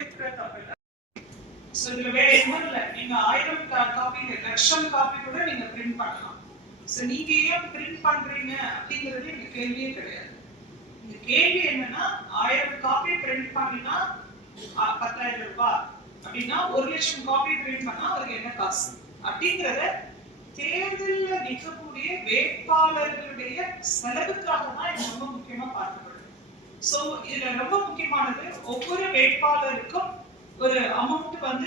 So இதுல வேற எதுவும் இல்லை. நீங்க 1000 காப்பி லட்சம் காப்பி கூட நீங்க பிரிண்ட் பண்ணலாம். ஸோ நீங்க ஏன் பிரிண்ட் பண்றீங்க அப்படிங்கிறது எங்க கேள்வியே கிடையாது. இந்த கேள்வி என்னன்னா 1000 காப்பி பிரிண்ட் பண்ணினா 10,000 ரூபாய் அப்படின்னா 1,00,000 காப்பி பிரிண்ட் பண்ணா அதுக்கு என்ன காசு அப்படிங்கிறத தேர்தலில் நிற்கக்கூடிய வேட்பாளர்களுடைய செலவுக்காக தான் இது ரொம்ப முக்கியமா பார்க்கப்படுது. ஸோ இதுல ரொம்ப முக்கியமானது ஒவ்வொரு வேட்பாளருக்கும் ஒரு அமௌண்ட் வந்து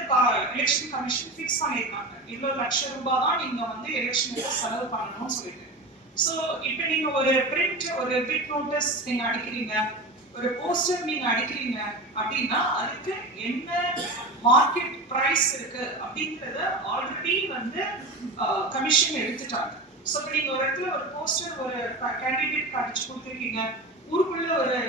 எலெக்ஷன் கமிஷன் ஃபிக்ஸ் பண்ணிருக்காங்க. இவ்வளவு லட்சம் ரூபாய் தான் நீங்க வந்து எலெக்ஷனுக்கு செலவு பண்ணணும்னு சொல்லிட்டு. சோ இப்போ நீங்க ஒரு பிரிண்ட் ஒரு பிட் நோட்டீஸ் நீங்க அடிக்கிறீங்க, ஒரு போஸ்டர் நீங்க அடிக்கிறீங்க அப்படின்னா அதுக்கு என்ன மார்க்கெட் பிரைஸ் இருக்கு அப்படிங்கறத ஆல்ரெடி வந்து கமிஷன் எடுத்துட்டாங்க. சோ இப்போ நீங்க ஒரு இடத்துல ஒரு போஸ்டர் ஒரு கேண்டிடேட் அடிச்சு கொடுத்துருக்கீங்க, ஊருக்குள்ள ஒரு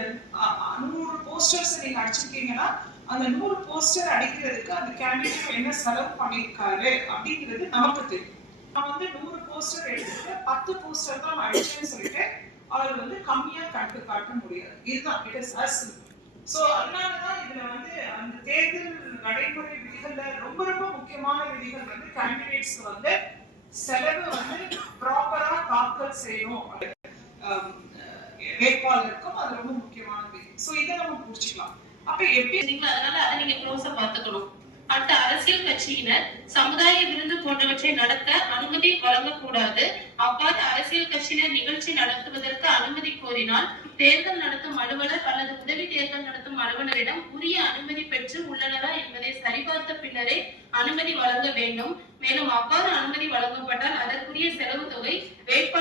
100 போஸ்டர்ஸ் நீங்க அடிச்சிருக்கீங்கன்னா அந்த 100 போஸ்டர் அடிக்கிறதுக்கு அந்த கேண்டிடேட் என்ன செலவு பண்ணியிருக்காரு அப்படிங்கிறது நமக்கு தெரியும். நான் வந்து 100 போஸ்டர் எடுத்துட்டு 10 போஸ்டர் தான் அடிச்சேன்னு சொல்லிட்டு அவர் வந்து கம்மியா கணக்கு காட்ட முடியாது. இதுதான் it is as simple. So அதனாலதான் இதுல வந்து அந்த தேர்தல் நடைமுறை விதிகள்ல ரொம்ப ரொம்ப முக்கியமான விதிகள் வந்து கேண்டிடேட்ஸ் வந்து செலவு வந்து ப்ராப்பரா தாக்கல் செய்யணும். வேட்பாளருக்கும் அது ரொம்ப முக்கியமான விதி. ஸோ இதை நம்ம புரிச்சுக்கலாம். அப்ப எப்படி அதனால அதை நீங்க க்ளோஸா பார்த்துக்கணும். அடுத்த அரசியல் கட்சியினர் சமுதாய விருந்து போன்றவற்றை நடத்த அனுமதி வழங்கக்கூடாது. அவ்வாறு அரசியல் கட்சியினர் நிகழ்ச்சி நடத்துவதற்கு அனுமதி கோரினால் தேர்தல் நடத்தும் அலுவலர் அல்லது உதவி தேர்தல் நடத்தும் அலுவலரிடம் உரிய அனுமதி பெற்று உள்ளனரா என்பதை சரிபார்த்த பின்னரே அனுமதி வழங்க வேண்டும். மேலும் அவ்வாறு அனுமதி வழங்கப்பட்டால் அதற்குரிய செலவு தொகை வேட்பாளர்